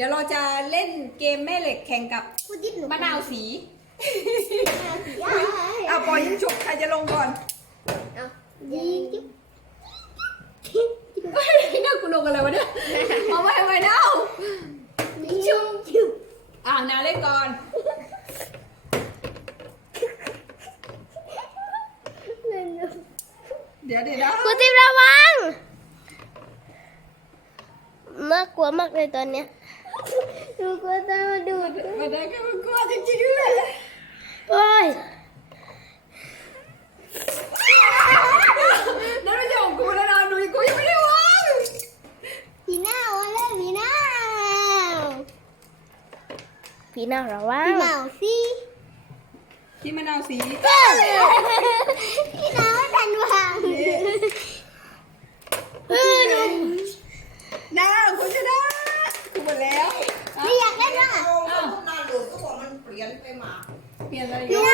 ี๋ยวเราจะเล่นเกมแม่เหล็กแข่งกับมะนาวสีเอาปลอยิ้มฉุกใครจะลงก่อนเอ้น่ากูลงอะไรวะเนี่ยเอาไว้ไว้เน่าชุ่มชุ่มอ่านาเล่นก่อน เดี๋ยวเดี๋ยวกูติีระวังน่ากลัวมากเลยตอนเนี้ย Dah kan keluar kecil juga. Oi. Pina rawan. Pina si. Si mana si? Pina dan wang. Hmm. Nah, kau sudah. Kau boleh. Siapa kan? Oh. 对嘛？免得又又。